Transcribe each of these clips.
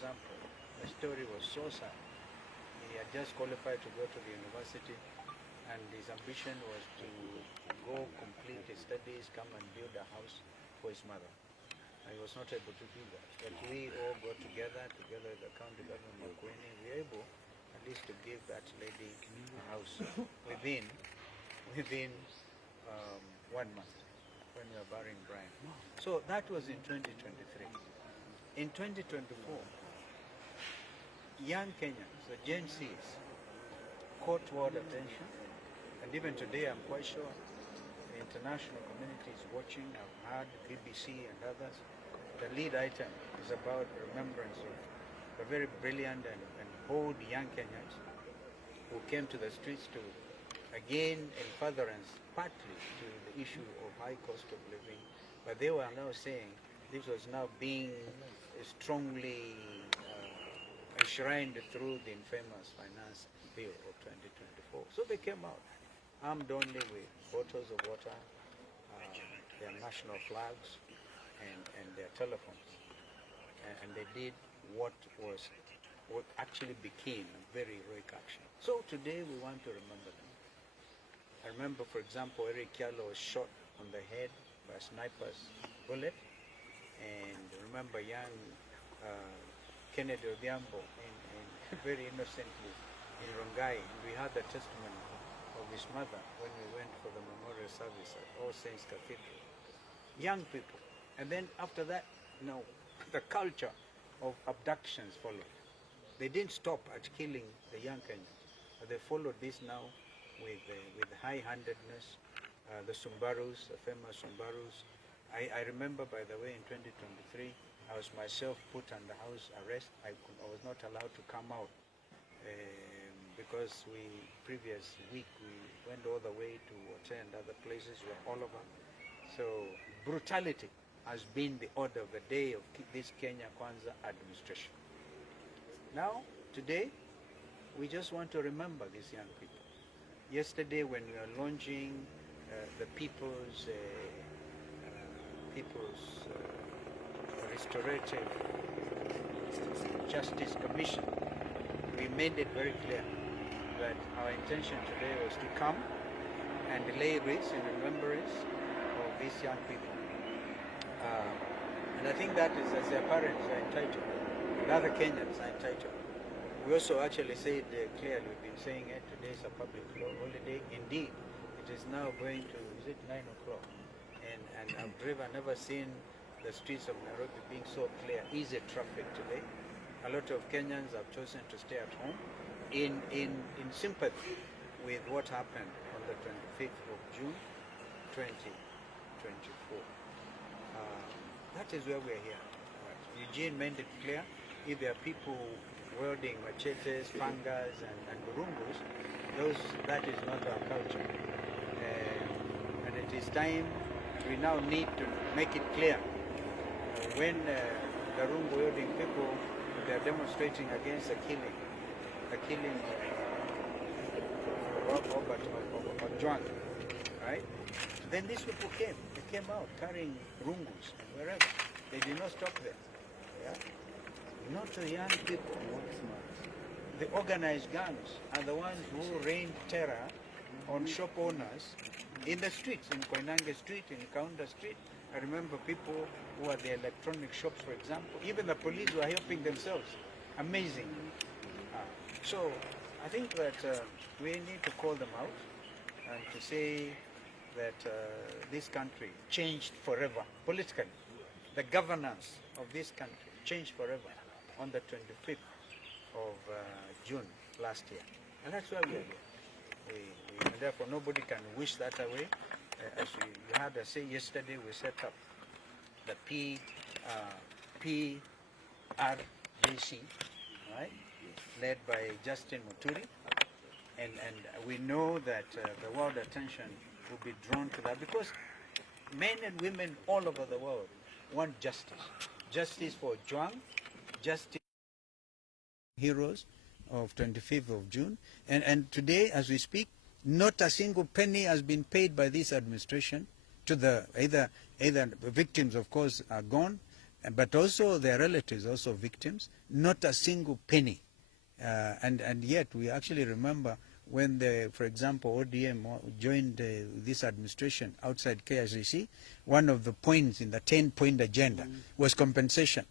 example, the story was so sad. He had just qualified to go to the university, and his ambition was to go complete his studies, come and build a house for his mother. And he was not able to do that. But we all got together with the county government of Makueni, we were able at least to give that lady a house within 1 month when we were burying Brian. So that was in 2023. In 2024, young Kenyans, the Genz, caught world attention, and even today I'm quite sure the international community is watching. I've heard BBC and others. The lead item is about the remembrance of the very brilliant and bold young Kenyans who came to the streets to, again, in furtherance partly to the issue of high cost of living, but they were now saying this was now being strongly enshrined through the infamous finance bill of 2024. So they came out, armed only with bottles of water, their national flags, and their telephones. And they did what actually became a very heroic action. So today we want to remember them. I remember, for example, Eric Kialo was shot on the head by a sniper's bullet, and remember young Kennedy Odhiambo very innocently in Rongai. We had the testimony of his mother when we went for the memorial service at All Saints Cathedral. Young people. And then after that, the culture of abductions followed. They didn't stop at killing the young Kenyans, but they followed this now with high-handedness. The Sumbarus, the famous Sumbarus. I remember, by the way, in 2023, I was myself put under house arrest. I was not allowed to come out because previous week we went all the way to hotel and other places. We were all over. So brutality has been the order of the day of this Kenya Kwanza administration. Now, today, we just want to remember these young people. Yesterday, when we were launching the People's Restorative Justice Commission, we made it very clear that our intention today was to come and lay wreaths in remembrance of these young people. And I think that is, as their parents are entitled, and other Kenyans are entitled. We also actually said clearly, we've been saying it, today is a public holiday. Indeed, it is now going to, is it 9 o'clock? And I've never seen the streets of Nairobi being so clear, easy traffic today. A lot of Kenyans have chosen to stay at home in sympathy with what happened on the 25th of June, 2024. That is where we're here. Eugene made it clear, if there are people wielding machetes, pangas, and burungus, that is not our culture. And it is time, we now need to make it clear. When the rungu wielding people, they are demonstrating against the killing of Ojwang, right? Then these people came. They came out carrying rungus wherever. They did not stop there. Yeah? Not the young people. The organized gangs are the ones who rained terror on shop owners in the streets, in Koinange Street, in Kaunda Street. I remember people who are the electronic shops, for example. Even the police were helping themselves. Amazing. So I think that we need to call them out and to say that this country changed forever, politically. The governance of this country changed forever on the 25th of June last year. And that's why we are here. And therefore nobody can wish that away. As you heard us say yesterday, we set up the PRJC, right, led by Justin Muturi. And we know that the world attention will be drawn to that because men and women all over the world want justice. Justice for Ojwang, justice for heroes of 25th of June. And today, as we speak, not a single penny has been paid by this administration to the either the victims, of course, are gone, but also their relatives, also victims, not a single penny. And yet we actually remember when, for example, ODM joined this administration outside KICC, one of the points in the 10-point agenda was compensation.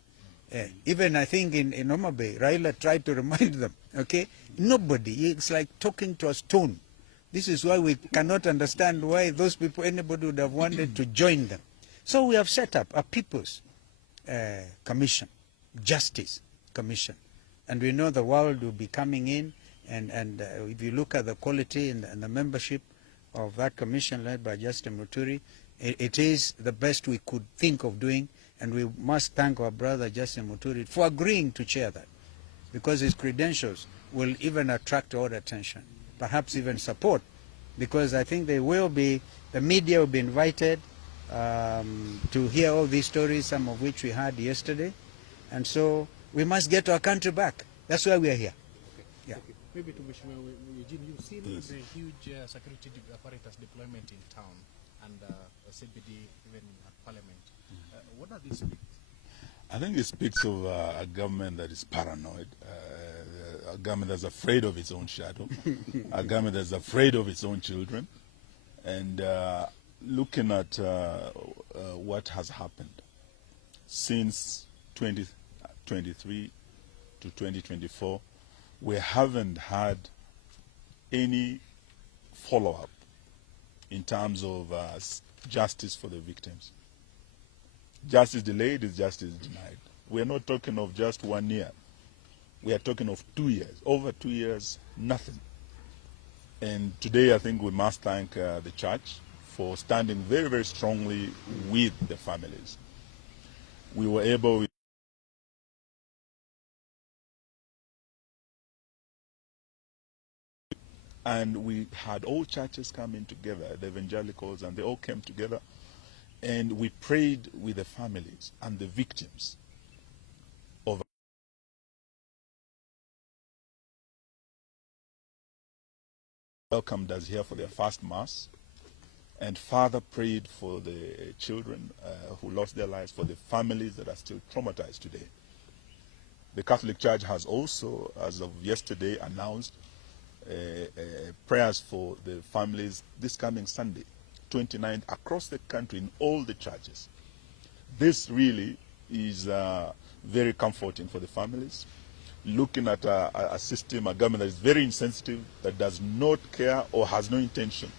Even I think in Homa Bay, Raila tried to remind them, okay? Nobody, it's like talking to a stone. This is why we cannot understand why those people, anybody would have wanted to join them. So we have set up a People's Commission, Justice Commission. And we know the world will be coming in, and if you look at the quality and the membership of that commission led by Justin Muturi, it is the best we could think of doing, and we must thank our brother Justin Muturi for agreeing to chair that, because his credentials will even attract all attention, perhaps even support, because I think they will be, the media will be invited to hear all these stories, some of which we had yesterday, and so we must get our country back. That's why we are here. Okay. Yeah. Okay. Maybe to Eugene, you've seen the huge security apparatus deployment in town and CBD, even at Parliament. What are these speak? I think it speaks of a government that is paranoid, a government that's afraid of its own shadow, a government that's afraid of its own children, and looking at what has happened since 2023 to 2024, we haven't had any follow-up in terms of justice for the victims. Justice delayed is justice denied. We're not talking of just 1 year. We are talking of 2 years. Over 2 years, nothing. And today I think we must thank the church for standing very, very strongly with the families. We were able, and we had all churches coming together, the evangelicals, and they all came together, and we prayed with the families and the victims of welcomed us here for their first mass, and Father prayed for the children who lost their lives, for the families that are still traumatized today. The Catholic Church has also, as of yesterday, announced prayers for the families this coming Sunday, 29th, across the country in all the churches. This really is very comforting for the families. Looking at a system, a government that is very insensitive, that does not care or has no intention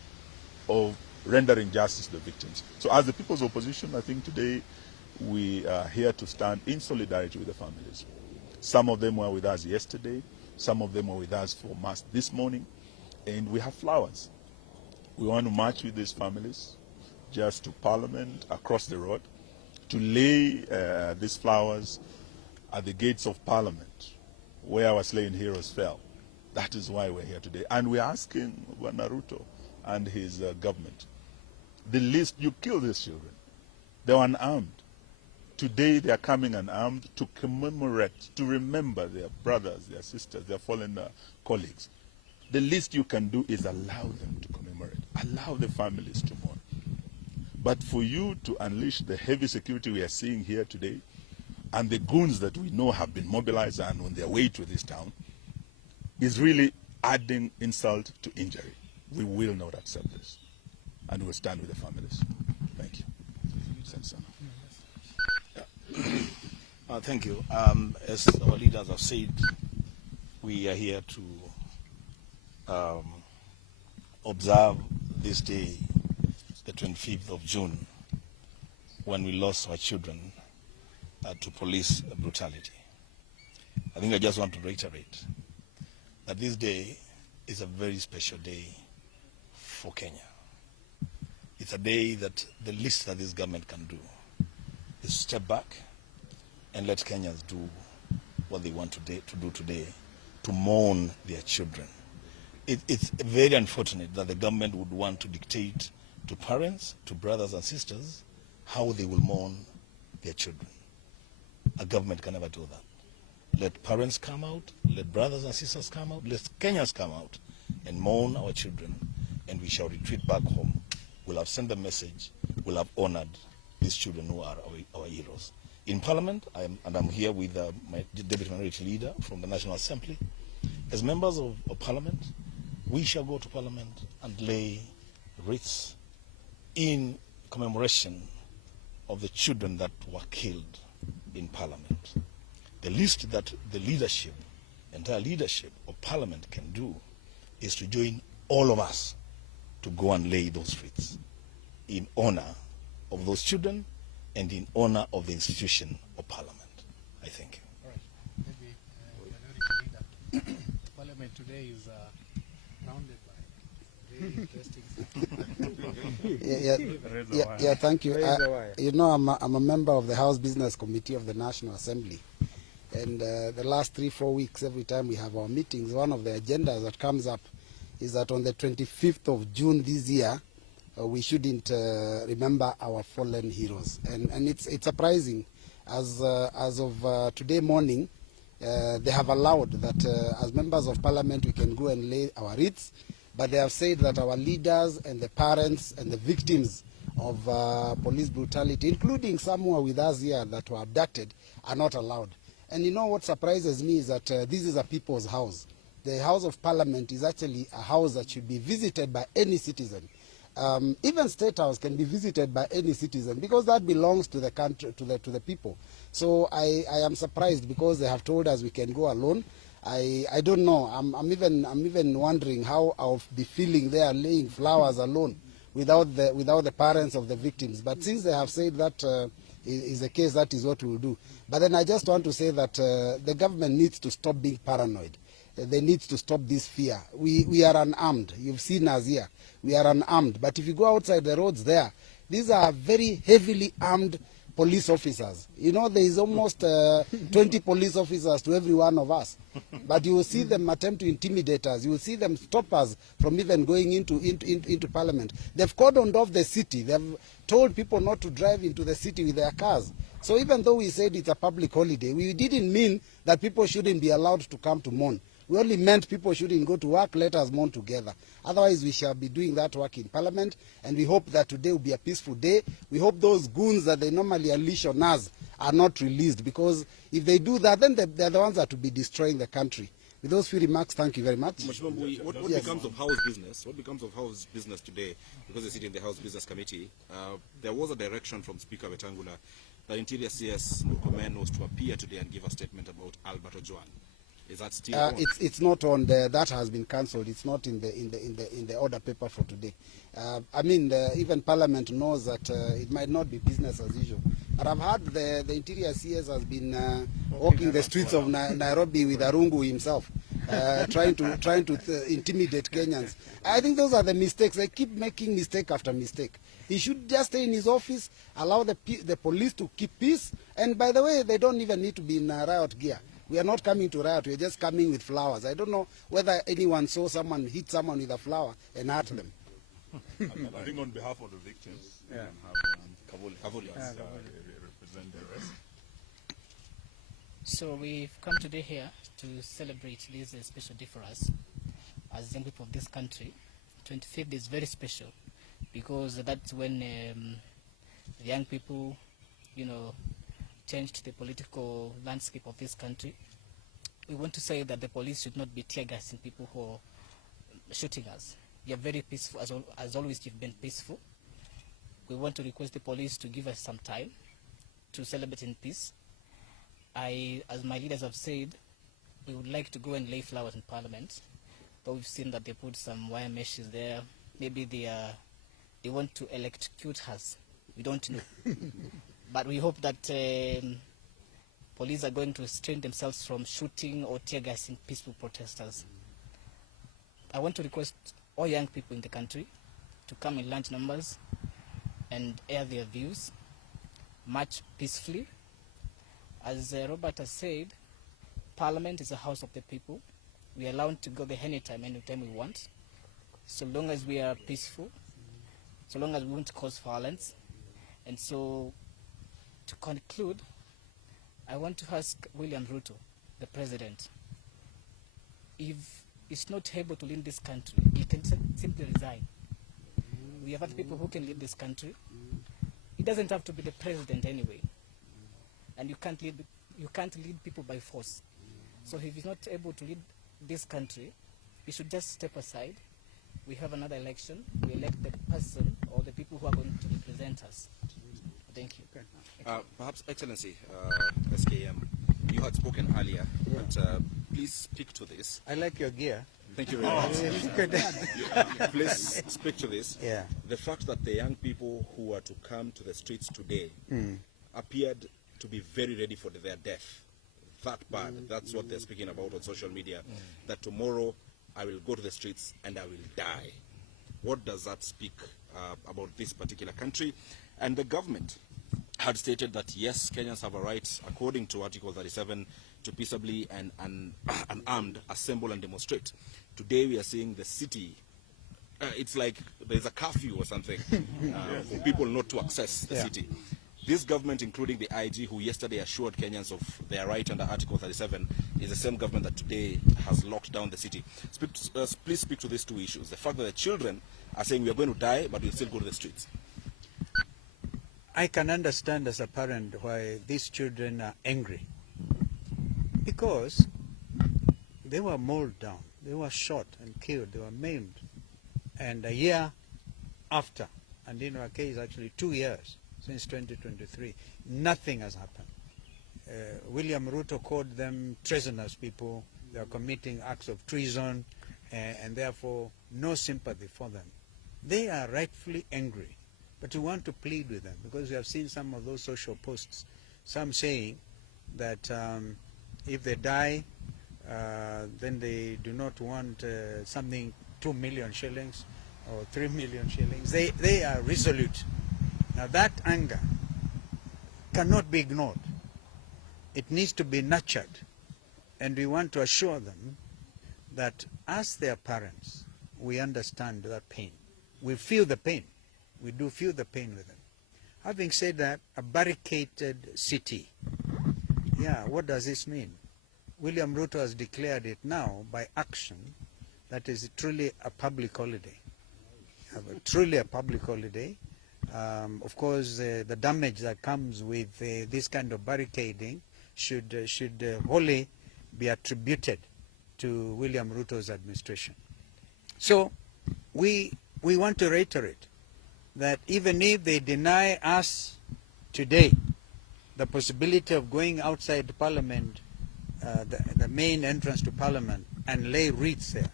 of rendering justice to the victims. So as the People's Opposition, I think today we are here to stand in solidarity with the families. Some of them were with us yesterday, some of them were with us for Mass this morning, and we have flowers. We want to march with these families just to Parliament, across the road, to lay these flowers at the gates of Parliament, where our slain heroes fell. That is why we're here today. And we're asking Naruto and his government, the least, you kill these children. They were unarmed. Today they are coming unarmed to commemorate, to remember their brothers, their sisters, their fallen colleagues. The least you can do is allow them to commemorate, allow the families to mourn. But for you to unleash the heavy security we are seeing here today, and the goons that we know have been mobilized and on their way to this town, is really adding insult to injury. We will not accept this, and we'll stand with the families. Thank you. Thank you. As our leaders have said, we are here to observe this day, the 25th of June, when we lost our children to police brutality. I think I just want to reiterate that this day is a very special day for Kenya. It's a day that the least that this government can do is step back and let Kenyans do what they want to do today, to mourn their children. It's very unfortunate that the government would want to dictate to parents, to brothers and sisters, how they will mourn their children. A government can never do that. Let parents come out, let brothers and sisters come out, let Kenyans come out and mourn our children, and we shall retreat back home. We'll have sent a message, we'll have honored these children who are our heroes. in Parliament, I'm here with my Deputy Minority Leader from the National Assembly. As members of Parliament, we shall go to Parliament and lay wreaths in commemoration of the children that were killed in Parliament. The least that the leadership, entire leadership of Parliament can do is to join all of us to go and lay those wreaths in honor of those children and in honor of the institution of Parliament. I thank you. All right. Maybe Minority Leader. Parliament today is surrounded by very interesting Yeah, thank you. You know, I'm a member of the House Business Committee of the National Assembly. And the last 3-4 weeks, every time we have our meetings, one of the agendas that comes up is that on the 25th of June this year, we shouldn't remember our fallen heroes. And it's surprising, as of today morning, they have allowed that as members of Parliament we can go and lay our wreaths, but they have said that our leaders and the parents and the victims of police brutality, including some who are with us here that were abducted, are not allowed. And you know what surprises me is that this is a people's house. The House of Parliament is actually a house that should be visited by any citizen. Even State House can be visited by any citizen because that belongs to the country, to the people. So I am surprised because they have told us we can go alone. I don't know. I'm even wondering how I'll be feeling there laying flowers alone without the parents of the victims. But since they have said that is the case, that is what we'll do. But then I just want to say that the government needs to stop being paranoid. They need to stop this fear. We are unarmed. You've seen us here. We are unarmed. But if you go outside the roads there, these are very heavily armed police officers. You know, there is almost 20 police officers to every one of us. But you will see them attempt to intimidate us. You will see them stop us from even going into Parliament. They've cordoned off the city. They've told people not to drive into the city with their cars. So even though we said it's a public holiday, we didn't mean that people shouldn't be allowed to come to mourn. We only meant people shouldn't go to work, let us mourn together. Otherwise, we shall be doing that work in Parliament, and we hope that today will be a peaceful day. We hope those goons that they normally unleash on us are not released, because if they do that, then they're the ones that will be destroying the country. With those few remarks, thank you very much. What becomes of House business? What becomes of House business today? Because they sit in the House Business Committee. There was a direction from Speaker Wetangula that Interior CS Murkomen was to appear today and give a statement about Albert Ojwang. Is that still on? It's not on the, that has been cancelled. It's not in the order paper for today. I mean, even Parliament knows that it might not be business as usual. But I've heard the Interior CS has been walking the streets of Nairobi with Arungu himself, trying to intimidate Kenyans. I think those are the mistakes. They keep making mistake after mistake. He should just stay in his office, allow the police to keep peace. And by the way, they don't even need to be in riot gear. We are not coming to riot. We are just coming with flowers. I don't know whether anyone saw someone hit someone with a flower and hurt them. I think on behalf of the victims, we can have Kavuli represent the rest. So we've come today here to celebrate this special day for us as young people of this country. 25th is very special because that's when the young people, you know, changed the political landscape of this country. We want to say that the police should not be tear gassing people who are shooting us. We are very peaceful, as always you've been peaceful. We want to request the police to give us some time to celebrate in peace. As my leaders have said, we would like to go and lay flowers in Parliament, but we've seen that they put some wire meshes there. Maybe they want to electrocute us. We don't know. But we hope that police are going to restrain themselves from shooting or tear gassing peaceful protesters. I want to request all young people in the country to come in large numbers and air their views, march peacefully. As Robert has said, Parliament is a house of the people. We are allowed to go there anytime we want, so long as we are peaceful, so long as we won't cause violence. And so, to conclude, I want to ask William Ruto, the president, if he's not able to lead this country, he can simply resign. We have other people who can lead this country. He doesn't have to be the president anyway. and you can't lead people by force. So if he's not able to lead this country, he should just step aside. We have another election. We elect the person or the people who are going to represent us. Thank you. Perhaps, Excellency, SKM, you had spoken earlier, but please speak to this. I like your gear. Thank you very much. Please speak to this. Yeah. The fact that the young people who are to come to the streets today appeared to be very ready for their death. That bad. That's what they're speaking about on social media. That tomorrow I will go to the streets and I will die. What does that speak about this particular country? And the government had stated that yes, Kenyans have a right, according to Article 37, to peaceably and unarmed assemble and demonstrate. Today we are seeing the city, it's like there's a curfew or something for people not to access the city. This government, including the IG, who yesterday assured Kenyans of their right under Article 37, is the same government that today has locked down the city. Please speak to these two issues. The fact that the children are saying we are going to die, but we'll still go to the streets. I can understand as a parent why these children are angry. Because they were mauled down, they were shot and killed, they were maimed. And a year after, and in our case actually 2 years, since 2023, nothing has happened. William Ruto called them treasonous people. They are committing acts of treason, and therefore no sympathy for them. They are rightfully angry, but we want to plead with them because we have seen some of those social posts, some saying that if they die, then they do not want something 2 million shillings or 3 million shillings. They are resolute. Now that anger cannot be ignored. It needs to be nurtured. And we want to assure them that as their parents, we understand their pain. We feel the pain. We do feel the pain with them. Having said that, a barricaded city, yeah, what does this mean? William Ruto has declared it now by action that is truly a public holiday. Truly a public holiday. Of course, the damage that comes with this kind of barricading should wholly be attributed to William Ruto's administration. So we want to reiterate that even if they deny us today the possibility of going outside Parliament, the main entrance to Parliament, and lay wreaths there,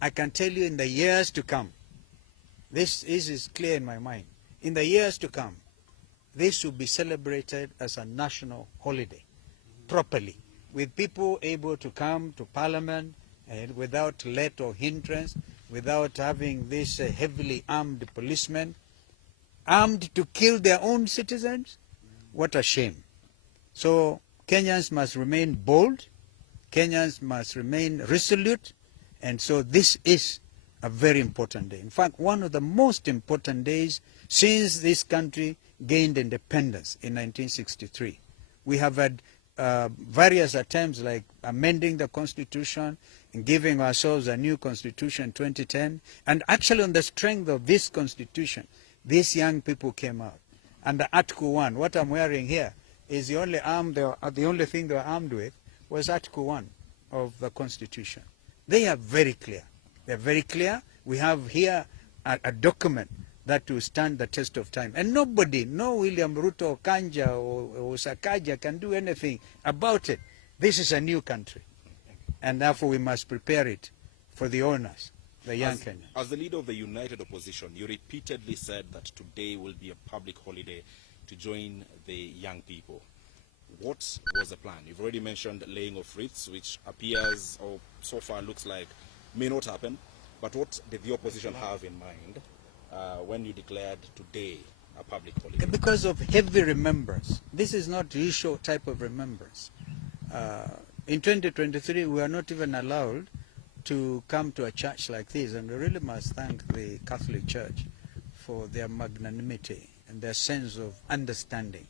I can tell you in the years to come, this is clear in my mind, in the years to come, this will be celebrated as a national holiday, properly, with people able to come to Parliament and without let or hindrance, without having this heavily armed policemen, armed to kill their own citizens. What a shame. So Kenyans must remain bold, Kenyans must remain resolute, and so this is a very important day. In fact, one of the most important days since this country gained independence in 1963. We have had various attempts like amending the Constitution and giving ourselves a new Constitution in 2010. And actually on the strength of this Constitution, these young people came out. Under Article 1, what I'm wearing here is the only thing they were armed with was Article 1 of the Constitution. They are very clear. They're very clear. We have here a document that will stand the test of time. And nobody, no William Ruto, Kanja, or Sakaja can do anything about it. This is a new country. And therefore we must prepare it for the owners, the young Kenyans. As the leader of the united opposition, you repeatedly said that today will be a public holiday to join the young people. What was the plan? You've already mentioned laying of wreaths, which appears, or so far looks like, may not happen. But what did the opposition have in mind when you declared today a public holiday? Because of heavy remembrance. This is not the usual type of remembrance. In 2023, we are not even allowed to come to a church like this, and we really must thank the Catholic Church for their magnanimity and their sense of understanding.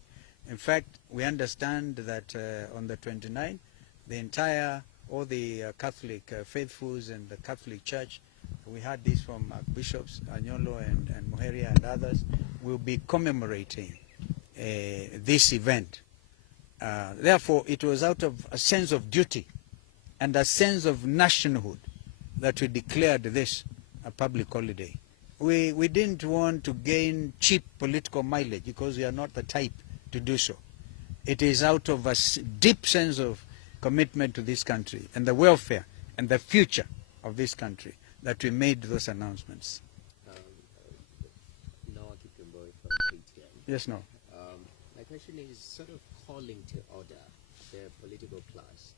In fact, we understand that on the 29th, all the Catholic faithfuls and the Catholic Church, we heard this from Bishops Anyolo and Muheria and others, will be commemorating this event Therefore, it was out of a sense of duty and a sense of nationhood that we declared this a public holiday. We didn't want to gain cheap political mileage because we are not the type to do so. It is out of a deep sense of commitment to this country and the welfare and the future of this country that we made those announcements. Yes, no. My question is sort of calling to order the political class.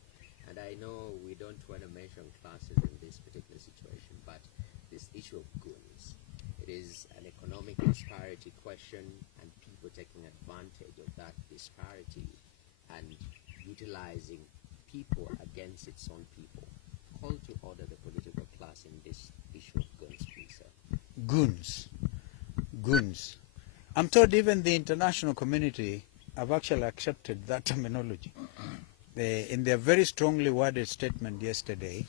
And I know we don't want to mention classes in this particular situation, but this issue of goons, it is an economic disparity question, and people taking advantage of that disparity and utilizing people against its own people. Call to order the political class in this issue of goons, please, sir. Goons. Goons. I'm told even the international community have actually accepted that terminology. In their very strongly worded statement yesterday,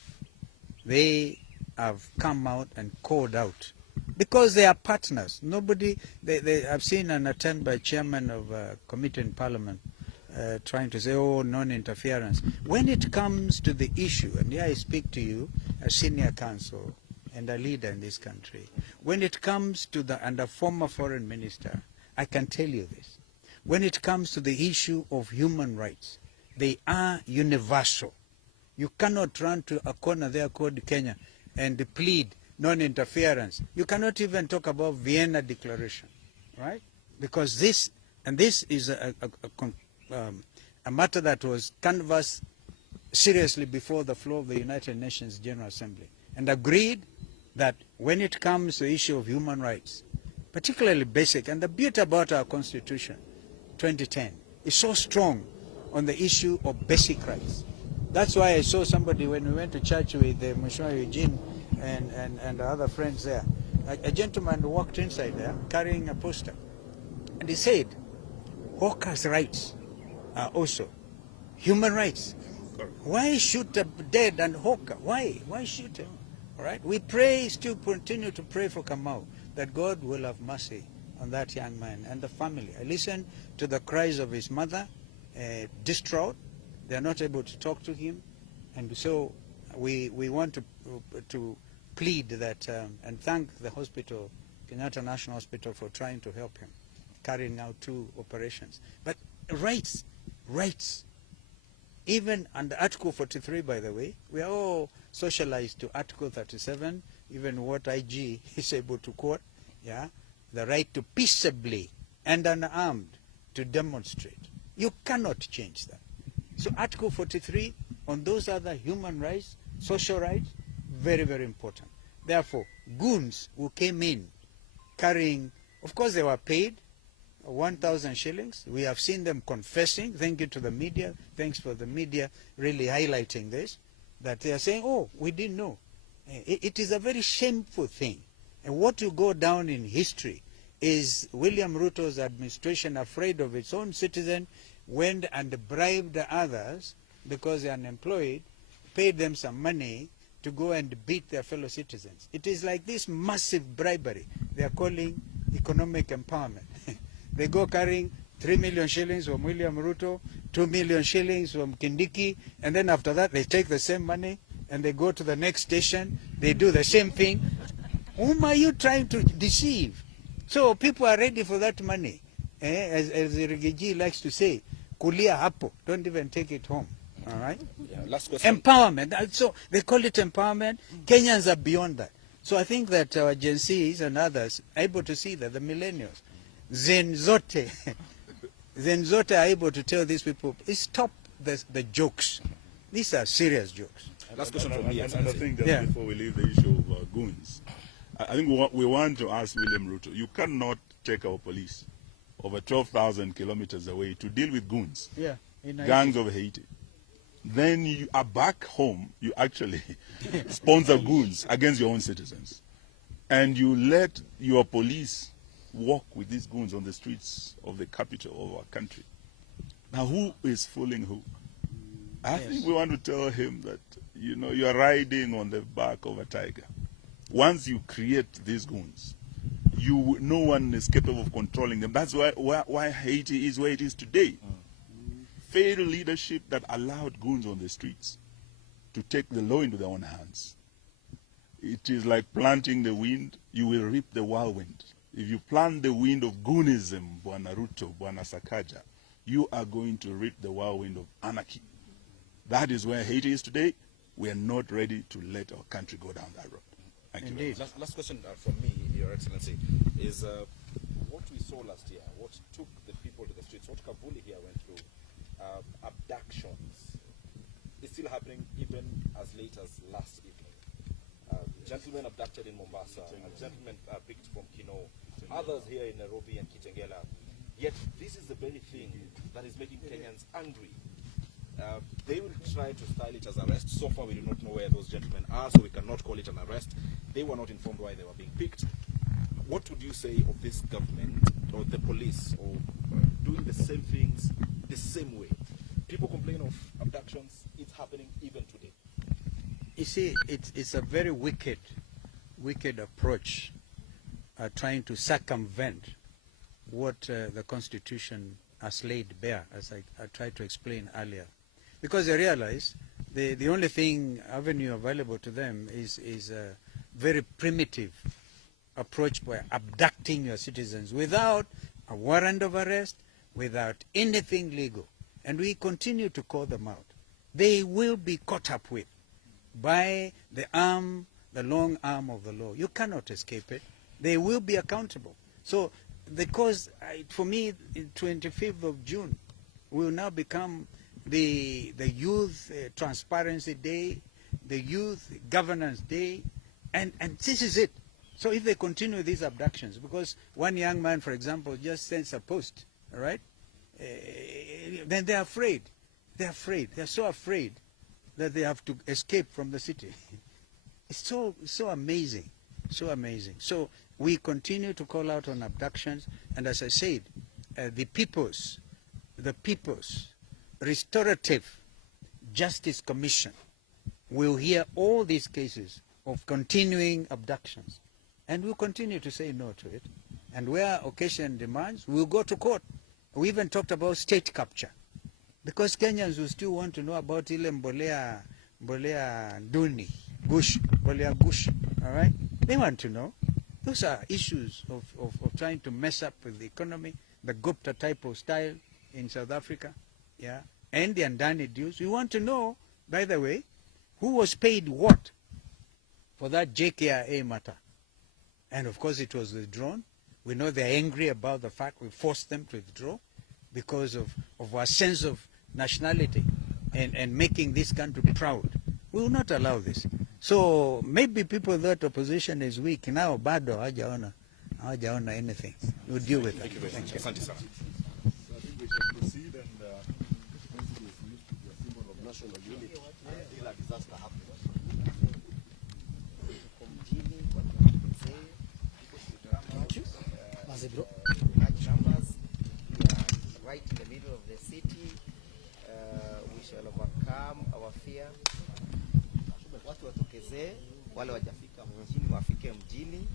they have come out and called out because they are partners. Nobody, I've seen an attempt by chairman of a committee in parliament trying to say, oh, non-interference. When it comes to the issue, and here I speak to you as senior counsel and a leader in this country, when it comes to and a former foreign minister, I can tell you this. When it comes to the issue of human rights, they are universal. You cannot run to a corner there called Kenya and plead non-interference. You cannot even talk about Vienna Declaration, right? Because this is a matter that was canvassed seriously before the floor of the United Nations General Assembly and agreed that when it comes to the issue of human rights, particularly basic, and the beauty about our Constitution, 2010, is so strong on the issue of basic rights. That's why I saw somebody when we went to church with Mheshimiwa Eugene and other friends there. A gentleman walked inside there carrying a poster. And he said, hawkers' rights are also human rights. Why shoot a dead and hawker? Why? Why shoot him? All right? We pray, still continue to pray for Kamau, that God will have mercy on that young man and the family. I listened to the cries of his mother, distraught. They are not able to talk to him. And so we want to plead that and thank the hospital, Kenyatta National Hospital, for trying to help him, carrying out 2 operations. But rights. Even under Article 43, by the way, we are all socialized to Article 37, even what IG is able to quote, yeah, the right to peaceably and unarmed to demonstrate. You cannot change that. So Article 43, on those other human rights, social rights, very, very important. Therefore, goons who came in carrying, of course they were paid 1,000 shillings. We have seen them confessing. Thank you to the media. Thanks for the media really highlighting this, that they are saying, oh, we didn't know. It is a very shameful thing. And what you go down in history is William Ruto's administration, afraid of its own citizen, went and bribed others because they are unemployed, paid them some money to go and beat their fellow citizens. It is like this massive bribery they are calling economic empowerment. They go carrying 3 million shillings from William Ruto, 2 million shillings from Kindiki, and then after that they take the same money and they go to the next station, they do the same thing. Whom are you trying to deceive? So people are ready for that money. As Rigiji likes to say, kulia hapo, don't even take it home. All right? Yeah, last question. Empowerment. So they call it empowerment. Kenyans are beyond that. So I think that our Gen Zs and others are able to see that the millennials, Zen Zote are able to tell these people, stop the jokes. These are serious jokes. Last question from me. And I think that before we leave the issue of goons, I think we want to ask William Ruto, you cannot take our police over 12,000 kilometers away to deal with goons, gangs of Haiti. Then you are back home, you actually sponsor goons against your own citizens. And you let your police walk with these goons on the streets of the capital of our country. Now, who is fooling who? I think we want to tell him that, you know, you are riding on the back of a tiger. Once you create these goons, no one is capable of controlling them. That's why Haiti is where it is today. failed leadership that allowed goons on the streets to take the law into their own hands. It is like planting the wind, you will reap the whirlwind. If you plant the wind of goonism, Bwana Ruto, Bwana Sakaja, you are going to reap the whirlwind of anarchy. That is where Haiti is today. We are not ready to let our country go down that road. Thank you very much. Last question from me, Your Excellency, is what we saw last year, what took the people to the streets, what Kavuli here went through, abductions, is still happening even as late as last evening. Gentlemen abducted in Mombasa, gentlemen picked from Kino, others here in Nairobi and Kitengela. Yet this is the very thing that is making Kenyans angry. They will try to style it as arrest. So far we do not know where those gentlemen are, so we cannot call it an arrest. They were not informed why they were being picked. What would you say of this government or the police or doing the same things the same way? People complain of abductions. It's happening even today. You see, it's a very wicked approach, trying to circumvent what the Constitution has laid bare, as I tried to explain earlier. Because they realize the only avenue available to them is a very primitive approach by abducting your citizens without a warrant of arrest, without anything legal. And we continue to call them out. They will be caught up with by the long arm of the law. You cannot escape it. They will be accountable. So, because for me, 25th of June will now become the Youth Transparency Day, the Youth Governance Day, and this is it. So if they continue these abductions, because one young man, for example, just sends a post, all right, then they're afraid. They're afraid. They're so afraid that they have to escape from the city. It's so amazing, so amazing. So we continue to call out on abductions, and as I said, the People's Restorative Justice Commission will hear all these cases of continuing abductions, and we'll continue to say no to it. And where occasion demands, we'll go to court. We even talked about state capture, because Kenyans will still want to know about ile mbolea duni, mbolea gush, all right? They want to know. Those are issues of trying to mess up with the economy, the Gupta type of style in South Africa, yeah, and the Andani dues. We want to know, by the way, who was paid what for that JKIA matter. And of course it was withdrawn. We know they're angry about the fact we forced them to withdraw because of our sense of nationality and making this country proud. We will not allow this. So maybe people thought opposition is weak. Now bado hawajaona anything. We'll deal with it. Thank you very much. Asante sana. So I think we should proceed, and Wednesday is used to be a symbol of national unity until a disaster happens. Numbers, right in the middle of the city. We shall overcome our fear. Watu watokezee, wale wajafika mjini wafike mjini.